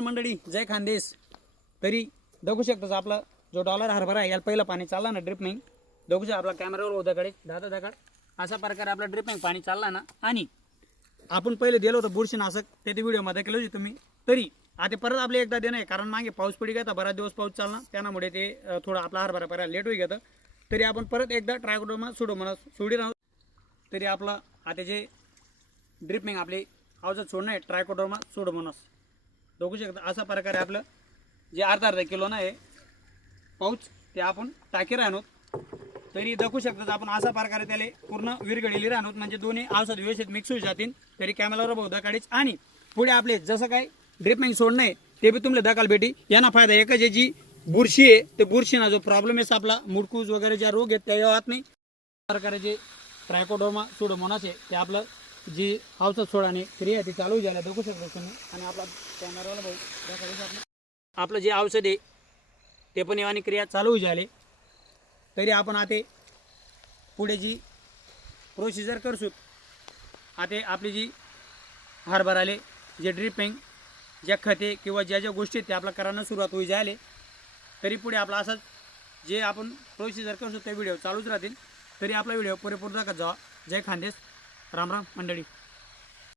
मंडळी जय खानदेश। तरी बघू शकताच आपला जो डॉलर हरभरा आहे याला पहिलं पाणी चालला ना ड्रिपिंग बघू शकता आपला कॅमेरावर उद्याकडे दादा अशा प्रकारे आपला ड्रिपिंग पाणी चालला ना। आणि आपण पहिले दिलं होतं बुरशीनाशक ते व्हिडिओमध्ये केलं होतं तुम्ही। तरी आता परत आपले एकदा देणं आहे कारण मागे पाऊस पडी गेला बराच दिवस पाऊस चालला त्यामुळे ते थोडं आपला हरभरा पर्यंत लेट होई गेलं। तरी आपण परत एकदा ट्रायकोडर्मा सुडोमोनास सोडी राहू। तरी आपला आता जे ड्रिपिंग आपले औषध सोडणं आहे ट्रायकोडर्मा सुडोमोनास बघू शकता अशा प्रकारे आपलं जे अर्धा किलो ना आहे पाऊच ते आपण टाकी राहणोत। तरी दाखवू शकतात आपण अशा प्रकारे त्याला पूर्ण विरघळलेली राहणोत म्हणजे दोन्ही औषध व्यवस्थित मिक्स होऊ जातील। तरी कॅमेरावर बहुधा काढीच आणि पुढे आपले जसं काय ड्रिपिंग सोडणं आहे ते बी तुम्हाला दाखल भेटी। यांना फायदा एकच आहे जी बुरशी आहे ते बुरशीना जो प्रॉब्लेम आहे आपला मुडकूज वगैरे ज्या रोग आहेत त्या येत नाही। प्रकारे जे ट्रायकोडर्मा सुडोमोनास आहे ते आपलं जी औषध सोडाने क्रिया ती चालू झाल्या बघू शकता तुम्ही। आणि आपला कॅमेराला भाऊ आपलं जे औषध आहे ते पण येवानी क्रिया चालू झाले। तरी आपण आता पुढे जी प्रोसिजर करसू आता आपली जी हरभराले जे ड्रिपिंग ज्या खते किंवा ज्या ज्या गोष्टी त्या आपल्या करायला सुरुवात होई झाले। तरी पुढे आपला असंच जे आपण प्रोसिजर करसू ते व्हिडिओ चालूच राहतील। तरी आपला व्हिडिओ पुरेपूर दाखवत जावा। जय खानदेश, राम राम मंडळी।